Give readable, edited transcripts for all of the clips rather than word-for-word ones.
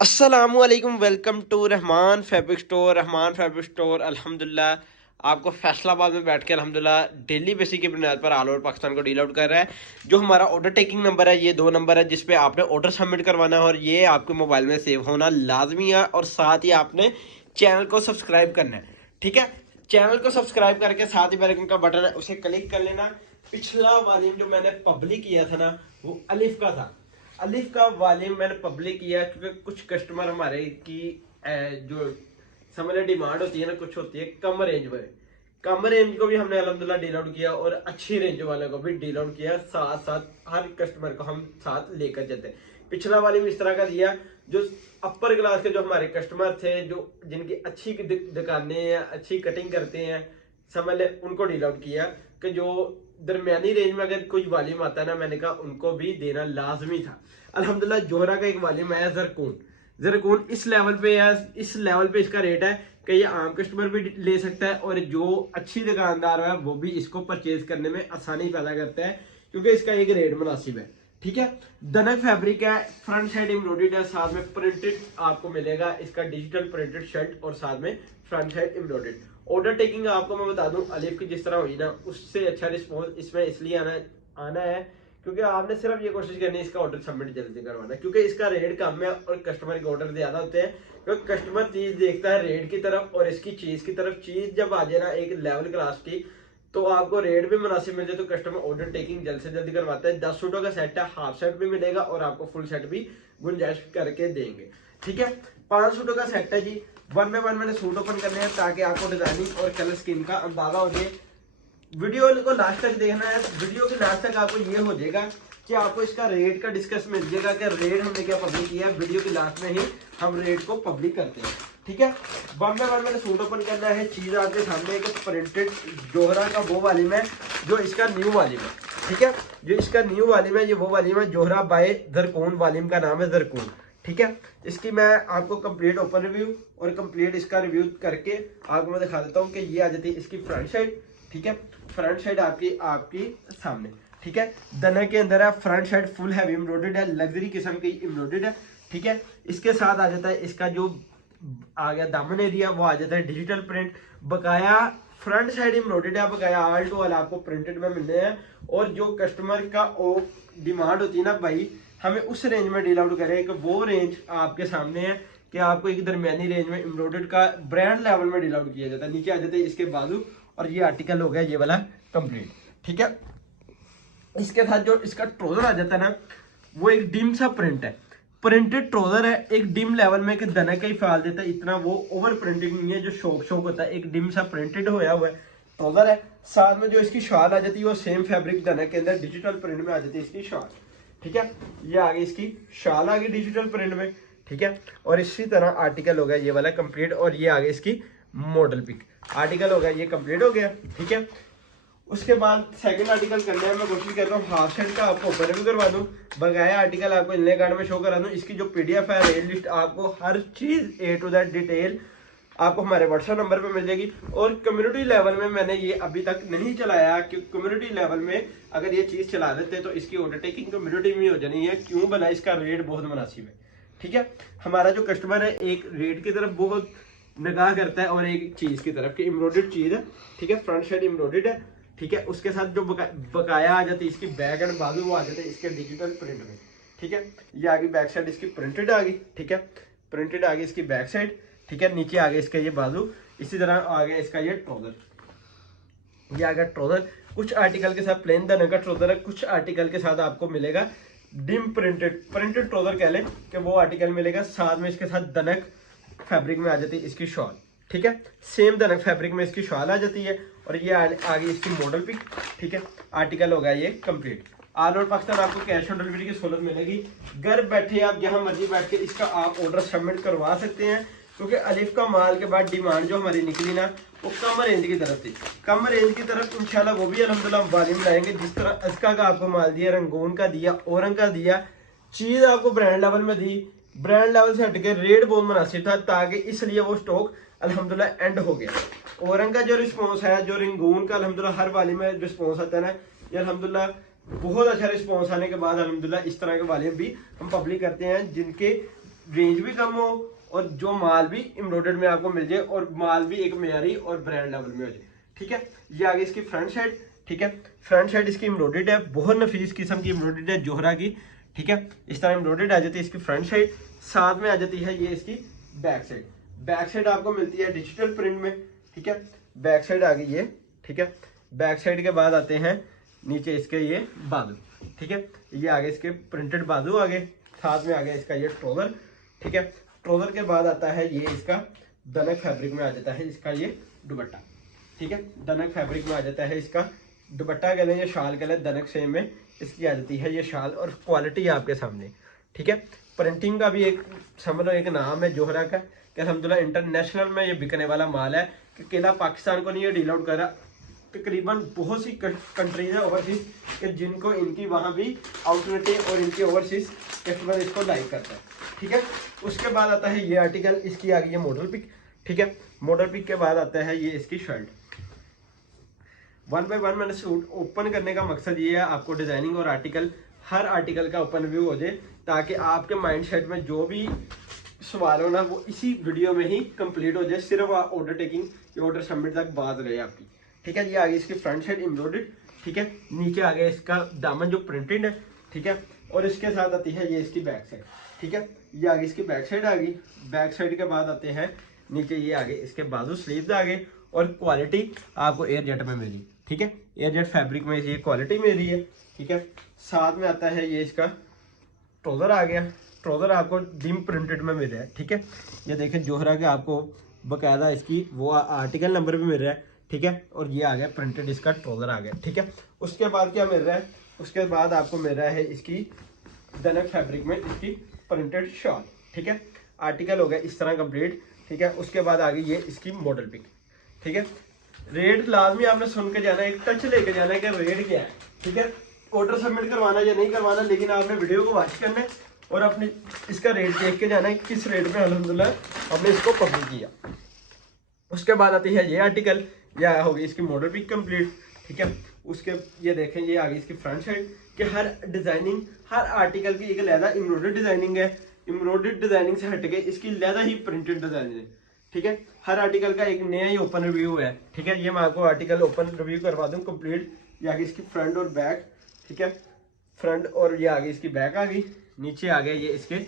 अस्सलामुअलैकुम, welcome to Rahman fabric store अल्हम्दुलिल्लाह आपको फैसलाबाद में बैठ के अल्हम्दुलिल्लाह डेली बेसिस की बुनियाद पर ऑल ओवर पाकिस्तान को डील आउट कर रहा है। जो हमारा ऑर्डर टेकिंग नंबर है, ये 2 नंबर है जिस पे आपने ऑर्डर सबमिट करवाना है और ये आपके मोबाइल में सेव होना लाजमी है। और साथ ही आपने चैनल को सब्सक्राइब करना है, ठीक है। चैनल को सब्सक्राइब करके साथ ही बेल आइकन का बटन है उसे क्लिक कर लेना। पिछला वॉल्यूम जो मैंने पब्लिक किया था ना, वो अलिफ का था। अलिफ का वॉल्यूम मैंने पब्लिक किया क्योंकि कुछ कस्टमर हमारे की जो समझ लो डिमांड होती है ना, कुछ होती है कम रेंज में। कम रेंज को भी हमने अल्हम्दुलिल्लाह डील आउट किया और अच्छी रेंज वाले को भी डील आउट किया। साथ साथ हर कस्टमर को हम साथ लेकर चलते हैं। पिछला वॉल्यूम इस तरह का दिया जो अपर क्लास के जो हमारे कस्टमर थे, जो जिनकी अच्छी दुकानें हैं, अच्छी कटिंग करते हैं, समझ ले उनको डील आउट किया। कि जो दरमियानी रेंज में अगर कोई वॉल्यूम आता है ना, मैंने कहा उनको भी देना लाजमी था। अल्हम्दुलिल्लाह जोहरा का एक वॉल्यूम आया जरकून। जरकून इस लेवल पे है, इस लेवल पे इसका रेट है कि ये आम कस्टमर भी ले सकता है और जो अच्छी दुकानदार है वो भी इसको परचेज करने में आसानी पैदा करता है क्योंकि इसका एक रेट मुनासिब है, ठीक है। दनक फैब्रिक है, फ्रंट साइड एम्ब्रॉयडर्ड है, साथ में प्रिंटेड आपको मिलेगा इसका डिजिटल प्रिंटेड शर्ट और साथ में front side embroidered. Order taking आपको मैं बता दूं अलिफ की जिस तरह हुई ना, उससे अच्छा रिस्पॉन्स इसमें इसलिए आना है क्योंकि आपने सिर्फ ये कोशिश करनी है इसका ऑर्डर सबमिट जल्दी करवाना, क्योंकि इसका रेट कम है और कस्टमर के ऑर्डर ज्यादा होते हैं। क्योंकि कस्टमर चीज देखता है रेट की तरफ और इसकी चीज की तरफ। चीज जब आ जाए ना एक लेवल क्लास की, तो आपको रेट भी मुनासिब मिल जाए तो कस्टमर ऑर्डर टेकिंग जल्द से जल्दी करवाता है। 10 सूटों का सेट है, हाफ सेट भी मिलेगा और आपको फुल सेट भी गुंजाइश करके देंगे, ठीक है। 5 सूटों का सेट है जी। 1 बाय 1 मैंने सूट ओपन करने हैं ताकि आपको डिजाइनिंग और कलर स्कीम का अंदाजा हो जाए। वीडियो को लास्ट तक देखना है। वीडियो के लास्ट तक आपको ये हो जाएगा कि आपको इसका रेट का डिस्कस मिल जाएगा कि रेट हमने क्या पब्लिक किया है। वीडियो के लास्ट में ही हम रेट को पब्लिक करते हैं, ठीक है। 1 बाय 1 मैंने सूट ओपन करना है। चीज आपके सामने एक प्रिंटेड जोहरा का वो वालीम है जो इसका न्यू वालीम है, ठीक है। जो इसका न्यू वालीम है ये वो वालीम है जोहरा बाय जरकून, वालीम का नाम है जरकून, ठीक है। इसकी मैं आपको कंप्लीट ओपन रिव्यू और कंप्लीट इसका रिव्यू करके आपको मैं दिखा देता हूँ कि ये आ जाती है इसकी फ्रंट साइड, ठीक है। फ्रंट साइड आपकी आपकी सामने, ठीक है। दना के अंदर है, front side full heavy embroidered है, लग्जरी किस्म की एम्ब्रॉयडर्ड है, ठीक है। इसके साथ आ जाता है इसका जो आ गया दामन एरिया, वो आ जाता है डिजिटल प्रिंट बकाया। फ्रंट साइड एम्ब्रॉयडर्ड है बकाया, ऑल टू ऑल आपको प्रिंटेड में मिलने हैं। और जो कस्टमर का डिमांड होती है ना भाई, हमें उस रेंज में डील आउट करें कि वो रेंज आपके सामने है कि आपको एक दरमियानी रेंज में एम्ब्रॉयडर्ड का ब्रांड लेवल में डील आउट किया जाता है। नीचे आ जाते हैं इसके बाजू और ये आर्टिकल हो गया ये वाला कंप्लीट, ठीक है। इसके साथ जो इसका ट्राउजर आ जाता है ना, वो एक डिम सा प्रिंट है, प्रिंटेड ट्राउजर है। एक डिम लेवल में एक दना का ही फाल देता है, इतना वो ओवर प्रिंटिंग नहीं है जो शौक शौक होता है। एक डिम सा प्रिंटेड होया हुआ है ट्राउजर है। साथ में जो इसकी शाल आ जाती है वो सेम फैब्रिक दना के अंदर डिजिटल प्रिंट में आ जाती है इसकी शाल, ठीक है। ये आ गई इसकी शाल आ गई डिजिटल प्रिंट में, ठीक है। और इसी तरह आर्टिकल हो गया ये वाला कंप्लीट और ये आ गई इसकी मॉडल पिक। आर्टिकल हो गया ये कंप्लीट हो गया, ठीक है। उसके बाद सेकंड आर्टिकल करने में मैं कोशिश कर रहा हूँ हाफ सेट का आपको ओपन भी करवा दूँ, बकाया आर्टिकल आपको इनले कार्ड में शो करा दूँ। इसकी जो पीडीएफ है रेट लिस्ट आपको हर चीज ए टू दैट डिटेल आपको हमारे व्हाट्सएप नंबर पे मिल जाएगी। और कम्युनिटी लेवल में मैंने ये अभी तक नहीं चलाया क्योंकि कम्युनिटी लेवल में अगर ये चीज चला देते तो इसकी ऑर्डर टेकिंग कम्युनिटी में हो जानी है। क्यों बना, इसका रेट बहुत मुनासिब है, ठीक है। हमारा जो कस्टमर है एक रेट की तरफ बहुत निगाह करता है और एक चीज की तरफ की एम्ब्रॉयडर्ड चीज है, ठीक है। फ्रंट साइड एम्ब्रॉयडर्ड है, ठीक है। उसके साथ जो बकाया आ जाती है इसकी बैक एंड बाजू वो आ जाते हैं इसके डिजिटल प्रिंट में, ठीक है। ये आ गई बैक साइड इसकी प्रिंटेड आ गई, ठीक है। प्रिंटेड आ गई इसकी बैक साइड, ठीक है। नीचे आ गया इसका ये बाजू, इसी तरह आ गया इसका ये ट्राउजर, ये आ गया ट्राउजर। कुछ आर्टिकल के साथ प्लेन दना का ट्राउजर है, कुछ आर्टिकल के साथ आपको मिलेगा डिम प्रिंटेड ट्राउजर कह लें कि वो आर्टिकल मिलेगा। साथ में इसके साथ दनक फैब्रिक में आ जाती है इसकी शॉल, ठीक है। सेम दनक फैब्रिक में इसकी शॉल आ जाती है और ये आ गई इसकी मॉडल पिक, ठीक है। आर्टिकल हो गया ये कंप्लीट। ऑल ओवर पाकिस्तान आपको कैश ऑन डिलीवरी की सहूलत मिलेगी। घर बैठे आप जहां मर्जी बैठ के इसका आप ऑर्डर सबमिट करवा सकते हैं क्योंकि अलिफ का माल के बाद डिमांड जो हमारी निकली ना, वो कम रेंज की तरफ थी। कम रेंज की तरफ इंशाल्लाह वो भी अल्हम्दुलिल्लाह वालीम लाएंगे। जिस तरह अस्का का आपको माल दिया, रंगून का दिया, औरंग का दिया, चीज आपको ब्रांड लेवल में दी। ब्रांड लेवल से हटके रेट बहुत मुनासिब था ताकि इसलिए वो स्टॉक अल्हम्दुलिल्लाह एंड हो गया। औरंग का जो रिस्पॉन्स है, जो रंगून का अल्हम्दुलिल्लाह हर वाली में रिस्पॉन्स आता है ना, ये अल्हम्दुलिल्लाह बहुत अच्छा रिस्पॉन्स आने के बाद अल्हम्दुलिल्लाह इस तरह के वाले भी हम पब्लिक करते हैं जिनके रेंज भी कम हो और जो माल भी एम्ब्रॉयडर्ड में आपको मिल जाए और माल भी एक मेयारी और ब्रांड लेवल में हो जाए। ठीक है, ये आगे इसकी फ्रंट साइड। ठीक है, फ्रंट साइड इसकी एम्ब्रॉयडर्ड है, बहुत नफीस किस्म की एम्ब्रॉयडर्ड है जोहरा की। ठीक है, इस तरह एम्ब्रॉयडर्ड आ जाती है इसकी फ्रंट साइड, साथ में आ जाती है ये इसकी बैक साइड। बैक साइड आपको मिलती है डिजिटल प्रिंट में। ठीक है, बैक साइड आ गई ये। ठीक है, बैक साइड के बाद आते हैं नीचे इसके ये बाजू। ठीक है, ये आगे इसके प्रिंटेड बाजू आ गए, साथ में आ गया इसका ये ट्राउजर। ठीक है, ट्राउजर के बाद आता है ये इसका दनक फैब्रिक में आ जाता है इसका ये दुपट्टा। ठीक है, दनक फैब्रिक में आ जाता है इसका दुपट्टा कह लें या शाल कह लें, दनक सेम में इसकी आ जाती है ये शाल और क्वालिटी आपके सामने। ठीक है, प्रिंटिंग का भी एक समझ लो एक नाम है जोहरा का कि अल्हम्दुलिल्लाह इंटरनेशनल में ये बिकने वाला माल है कि अकेला पाकिस्तान को नहीं ये डील आउट कर रहा, तकरीबन बहुत सी कंट्रीज है ओवरसीज कि जिनको इनकी वहाँ भी आउटलेट है और इनके ओवरसीज कस्टमर इसको लाइक करता है। ठीक है, उसके बाद आता है ये आर्टिकल, इसकी आ गई है मॉडल पिक। ठीक है, मॉडल पिक के बाद आता है ये इसकी शर्ट। 1 बाय 1 मैंने सूट ओपन करने का मकसद ये है आपको डिजाइनिंग और आर्टिकल हर आर्टिकल का ओपन व्यू हो जाए, ताकि आपके माइंड सेट में जो भी सवाल हो ना वो इसी वीडियो में ही कंप्लीट हो जाए, सिर्फ ऑर्डर टेकिंग या ऑर्डर सबमिट तक बात रहे आपकी। ठीक है, ये आगे इसकी फ्रंट साइड एम्ब्रॉयडर्ड। ठीक है, नीचे आ गया इसका दामन जो प्रिंटेड है। ठीक है, और इसके साथ आती है ये इसकी बैक साइड। ठीक है, ये आगे इसकी बैक साइड आ गई। बैक साइड के बाद आते हैं नीचे ये आगे इसके बाजू स्लीव्स आ गए और क्वालिटी आपको एयर जेट में मिली। ठीक है, एयर जेट फैब्रिक में ये क्वालिटी मिली है। ठीक है, साथ में आता है ये इसका ट्राउजर आ गया। ट्राउजर आपको डिम प्रिंटेड में मिल रहा है। ठीक है, ये देखें जोहरा के आपको बकायदा इसकी वो आर्टिकल नंबर भी मिल रहा है। ठीक है, और ये आ गया प्रिंटेड इसका ट्राउजर आ गया। ठीक है, उसके बाद क्या मिल रहा है, उसके बाद आपको मिल रहा है इसकी दनक फैब्रिक में इसकी प्रिंटेड शॉल। ठीक है, आर्टिकल हो गया इस तरह कंप्लीट। ठीक है, उसके बाद आ गई ये इसकी मॉडल पिक। ठीक है, रेट लाजमी आपने सुन के जाना है, एक टच लेके जाना है कि रेट क्या है। ठीक है, ऑर्डर सबमिट करवाना या नहीं करवाना, लेकिन आपने वीडियो को वॉच करना है और अपने इसका रेट देख के जाना है किस रेट में अल्हम्दुलिल्लाह हमने इसको पब्लिक किया। उसके बाद आती है ये आर्टिकल, यह होगी इसकी मॉडल पिक कंप्लीट। ठीक है, उसके ये देखें ये आगे इसकी फ्रंट साइड कि हर डिजाइनिंग हर आर्टिकल की एक अलहदा एम्ब्रॉयडर्ड डिजाइनिंग है। एम्ब्रॉयडर्ड डिजाइनिंग से हट के इसकी अलहदा ही प्रिंटेड डिजाइनिंग है। ठीक है, हर आर्टिकल का एक नया ही ओपन रिव्यू है। ठीक है, ये मैं आपको आर्टिकल ओपन रिव्यू करवा दूँ कंप्लीट। ये आगे इसकी फ्रंट और बैक। ठीक है, फ्रंट और ये आगे इसकी बैक आ गई, नीचे आ गया ये इसके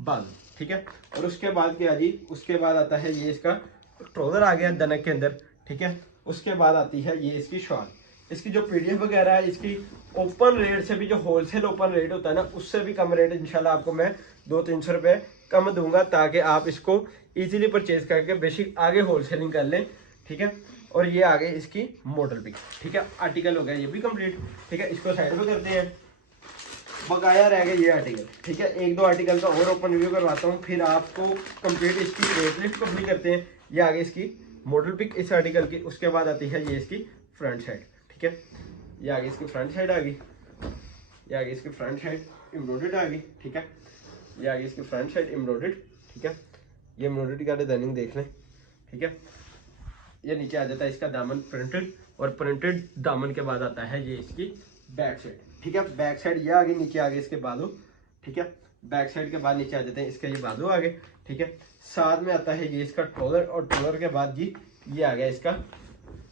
बाजू। ठीक है, और उसके बाद क्या जी, उसके बाद आता है ये इसका ट्राउजर आ गया दनक के अंदर। ठीक है, उसके बाद आती है ये इसकी शॉल। इसकी जो पीडीएफ वगैरह है इसकी ओपन रेट से भी, जो होलसेल ओपन रेट होता है ना, उससे भी कम रेट इंशाल्लाह आपको मैं 200-300 रुपये कम दूंगा, ताकि आप इसको इजीली परचेज करके बेसिक आगे होलसेलिंग कर लें। ठीक है, और ये आगे इसकी मॉडल पिक। ठीक है, आर्टिकल हो गया ये भी कंप्लीट। ठीक है, इसको साइड में करते हैं, बकाया रह गया ये आर्टिकल। ठीक है, 1-2 आर्टिकल का और ओपन रिव्यू करवाता हूँ, फिर आपको कंप्लीट इसकी रेट लिस्ट कंप्लीट करते हैं। ये आगे इसकी मॉडल पिक इस आर्टिकल की। उसके बाद आती है ये इसकी फ्रंट साइड। ठीक है, ये आगे इसकी फ्रंट साइड आ गई, ये आगे इसकी फ्रंट साइड एम्ब्रॉयडर्ड आ गई। ठीक है, ये आगे इसकी फ्रंट साइड एम्ब्रॉयडर्ड। ठीक है, ये एम्ब्रॉयडर्ड का डिजाइनिंग देख लें। ठीक है, ये नीचे आ जाता है इसका दामन प्रिंटेड, और प्रिंटेड दामन के बाद आता है ये इसकी बैक साइड। ठीक है, बैक साइड ये आगे, नीचे आगे इसके बाजू। ठीक है, बैक साइड के बाद नीचे आ जाते हैं इसके ये बाजू आगे। ठीक है, साथ में आता है ये इसका ट्राउजर, और ट्राउजर के बाद जी ये आ गया इसका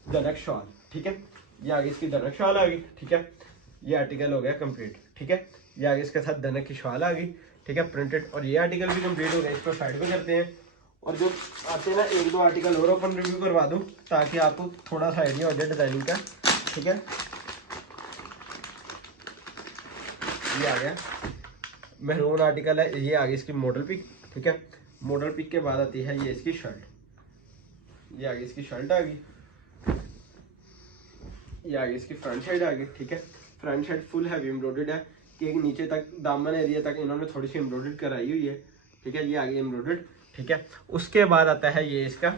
दनक शॉल। ठीक है, ये आगे इसकी दनक शॉल आ गई। ठीक है, ये आर्टिकल हो गया कंप्लीट। ठीक है, ये आगे इसके साथ दनक की शॉल आ गई। ठीक है, प्रिंटेड, और ये आर्टिकल भी कंप्लीट हो गया। इसको साइड में करते हैं, और जो आते हैं ना 1-2 आर्टिकल और ओपन रिव्यू करवा दूँ, ताकि आपको थोड़ा सा आइडिया हो जाए डिजाइनिंग का। ठीक है, ये आ गया मेहरून आर्टिकल है, ये आ गई इसकी मॉडल पिक। ठीक है, मॉडल पिक के बाद आती है ये इसकी शर्ट। ये आ गई इसकी शर्ट आ गई, ये आ गई इसकी फ्रंट साइड आ गई। ठीक है, front side full heavy embroidered है कि एक नीचे तक दामन एरिया तक इन्होंने थोड़ी सी एम्ब्रॉयडर्ड कराई हुई है। ठीक है, ये आ गई एम्ब्रॉयडर्ड। ठीक है, उसके बाद आता है ये इसका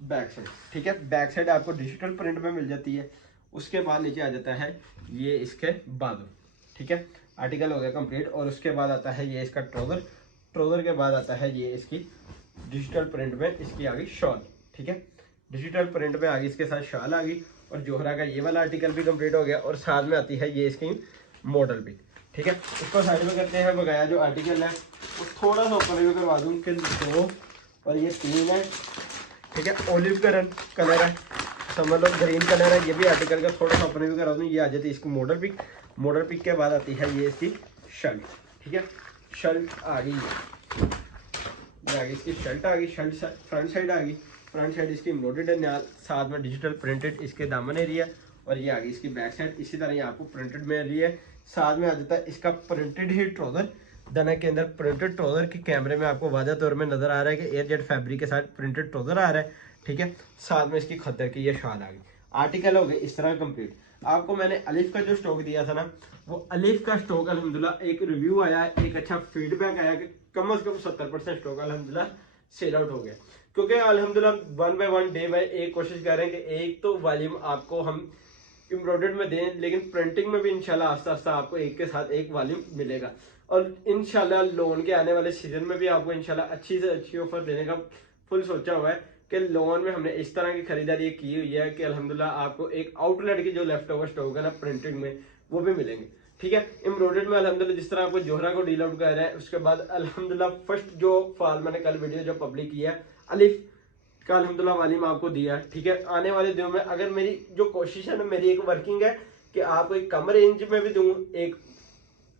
बैक साइड। ठीक है, बैक साइड आपको डिजिटल प्रिंट में मिल जाती है। उसके बाद नीचे आ जाता है ये इसके बाजू। ठीक है, आर्टिकल हो गया कंप्लीट, और उसके बाद आता है ये इसका ट्राउजर। ट्राउजर के बाद आता है ये इसकी डिजिटल प्रिंट में इसकी आ गई शॉल। ठीक है, डिजिटल प्रिंट में आ गई इसके साथ शॉल आ गई, और जोहरा का ये वाला आर्टिकल भी कंप्लीट हो गया, और साथ में आती है ये इसकी मॉडल भी। ठीक है, इसको साइड में करते हैं। बकाया जो आर्टिकल है वो थोड़ा सा ऊपर भी करवा दूँ कि 2 और ये 3 है। ठीक है, ऑलिव कलर है, समझ लो ग्रीन कलर है। ये भी आर्टिकल का थोड़ा सा ऊपर भी करवा दूँ। ये आ जाती है इसकी मॉडल पिक के बाद आती है ये इसकी शर्ट। ठीक है, शर्ट आ गई, ये आ गई इसकी शर्ट आ गई। शर्ट फ्रंट साइड आ गई, फ्रंट साइड इसकी एम्ब्रॉयडर्ड है, साथ में डिजिटल प्रिंटेड इसके दामन एरिया। और ये आ गई इसकी बैक साइड, इसी तरह ये आपको प्रिंटेड में एरिया है। साथ में आ जाता है इसका प्रिंटेड ही ट्राउजर, दना के अंदर प्रिंटेड ट्राउजर की कैमरे में आपको वाज़ह तौर में नजर आ रहा है कि एयरजेट फैब्रिक के साथ प्रिंटेड ट्राउजर आ रहा है। ठीक है, साथ में इसकी खद्दर की ये शाल आ गई। आर्टिकल हो गए इस तरह कंप्लीट। आपको मैंने अलिफ का जो स्टॉक दिया था ना, वो अलिफ का स्टॉक अल्हम्दुलिल्लाह एक रिव्यू आया, एक अच्छा फीडबैक आया कि कम से कम 70% स्टॉक अल्हम्दुलिल्लाह सेल आउट हो गया। क्योंकि अल्हम्दुलिल्लाह 1 बाय 1 डे बाय एक कोशिश कर रहे हैं कि एक तो वॉल्यूम आपको हम एम्ब्रॉयडर्ड में दें, लेकिन प्रिंटिंग में भी इंशाल्लाह आस्ता आस्ता आपको एक के साथ एक वॉल्यूम मिलेगा। और इंशाल्लाह लोन के आने वाले सीजन में भी आपको इंशाल्लाह अच्छी से अच्छी ऑफर देने का फुल सोचा हुआ है कि लोन में हमने इस तरह की खरीदारी की हुई है कि अल्हम्दुलिल्लाह आपको एक आउटलेट की जो लेफ्ट ओवर स्टॉक है ना प्रिंटेड में, वो भी मिलेंगे। ठीक है, एम्ब्रॉयडर्ड में अल्हम्दुलिल्लाह जिस तरह आपको जोहरा को डील आउट कर रहा है, उसके बाद अल्हम्दुलिल्लाह फर्स्ट जो फॉल मैंने कल वीडियो जो पब्लिक किया है अलिफ का अल्हम्दुलिल्लाह वालीम आपको दिया है। ठीक है, आने वाले दिनों में अगर मेरी जो कोशिश है ना, मेरी एक वर्किंग है कि आपको एक कम रेंज में भी दूं एक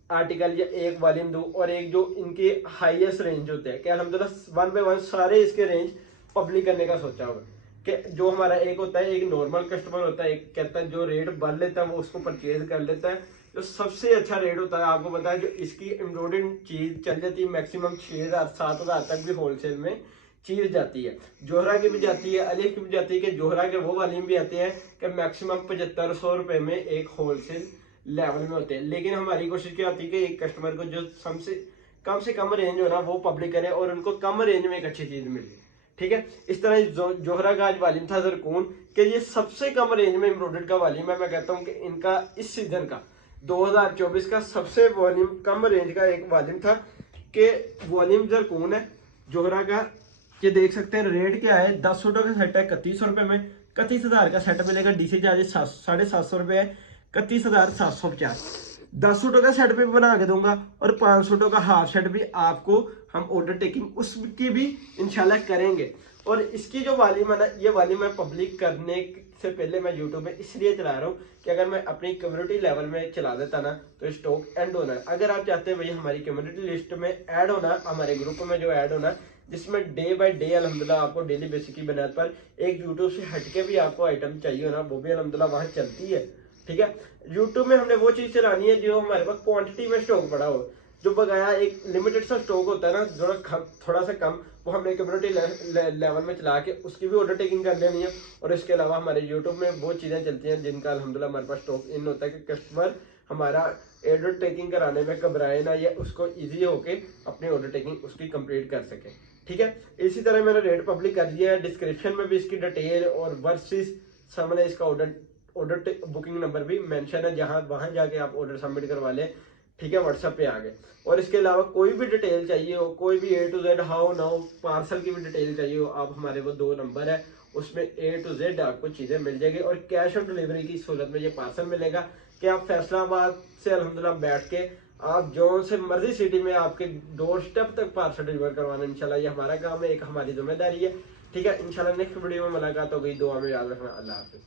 आर्टिकल या एक वॉल्यूम दूं, और एक जो इनके हाईएस्ट रेंज होते हैं कि अल्हम्दुलिल्लाह 1 बाय 1 सारे इसके रेंज पब्लिक करने का सोचा हुआ कि जो हमारा एक होता है, एक नॉर्मल कस्टमर होता है, एक कहता है जो रेट बढ़ लेता है वो उसको परचेज कर लेता है। जो सबसे अच्छा रेट होता है आपको पता है, जो इसकी एम्ब्रॉयडर्ड चीज चल जाती है मैक्सिमम 6,000-7,000 तक भी होलसेल में चीज जाती है। जोहरा की भी जाती है, अलिफ की भी जाती है कि जोहरा के वो वालीम भी आते हैं कि मैक्सिमम 7500 रुपए में एक होलसेल लेवल में होते हैं। लेकिन हमारी कोशिश क्या होती है कि एक कस्टमर को जो से कम रेंज हो ना वो पब्लिक करे और उनको कम रेंज में एक अच्छी चीज मिले। ठीक है, इस तरह जोहरा का आज वालीम था जरकून कि ये सबसे कम रेंज में एम्ब्रॉयडर्ड का वालीम है। मैं कहता हूँ कि इनका इस सीजन का 2024 का सबसे वॉल्यूम कम रेंज का एक वालीम था कि वॉल्यूम जरकून है जोहरा का। ये देख सकते हैं रेट क्या है, 10 सूटों का सेट है 3100 रुपए में। 31,000 का सेट मिलेगा, डीसी चार्जेस 750 रुपए है, 31,750। 10 सूटों का सेट भी बना के दूंगा और 5 सूटों का हाफ सेट भी आपको हम ऑर्डर टेकिंग उसकी भी इंशाल्लाह करेंगे। और इसकी जो वालीम है ना, ये वालीम मैं पब्लिक करने से पहले मैं यूट्यूब में इसलिए चला रहा हूँ कि अगर मैं अपनी कम्युनिटी लेवल में चला देता ना तो स्टॉक एंड होना है। अगर आप चाहते हैं भाई हमारी कम्युनिटी लिस्ट में ऐड होना, हमारे ग्रुप में जो ऐड होना, जिसमें डे बाय डे अल्हम्दुलिल्लाह आपको डेली बेसिक की बुनियाद पर एक यूट्यूब से हटके भी आपको आइटम चाहिए हो ना, वो भी अल्हम्दुलिल्लाह वहाँ चलती है। ठीक है, यूट्यूब में हमने वो चीज चलानी है जो हमारे पास क्वांटिटी में स्टॉक पड़ा हो। जो बगाया एक लिमिटेड सा स्टॉक होता है ना, जो थोड़ा सा कम, वो हमने कम्युनिटी लेवल में चला के उसकी भी ऑर्डर टेकिंग कर लेनी है। और इसके अलावा हमारे यूट्यूब में वो चीजें चलती हैं जिनका अल्हम्दुलिल्लाह हमारे पास स्टॉक इन होता है कि कस्टमर हमारा ऑर्डर टेकिंग कराने में घबराए ना, या उसको ईजी होके अपनी ऑर्डर टेकिंग उसकी कंप्लीट कर सके। ठीक है, इसी तरह मैंने रेट पब्लिक कर दिया है, डिस्क्रिप्शन में भी इसकी डिटेल और वर्सेस सामने इसका ऑर्डर बुकिंग नंबर भी मेंशन है, जहां वहां जाके आप ऑर्डर सबमिट करवा लें। ठीक है, व्हाट्सएप पे आ गए। और इसके अलावा कोई भी डिटेल चाहिए हो, कोई भी A to Z how now parcel की भी डिटेल चाहिए हो, आप हमारे वो 2 नंबर है उसमें A to Z आपको चीजें मिल जाएगी। और कैश ऑन डिलीवरी की सूरत में ये पार्सल मिलेगा कि आप फैसलाबाद से अल्हम्दुलिल्लाह बैठ के आप जो से मर्जी सिटी में आपके डोर स्टेप तक पार्सल डिलीवर करवाना, इंशाल्लाह ये हमारा काम है, एक हमारी जिम्मेदारी है। ठीक है, इंशाल्लाह नेक्स्ट वीडियो में मुलाकात होगी। दुआ में याद रखना। अल्लाह हाफिज।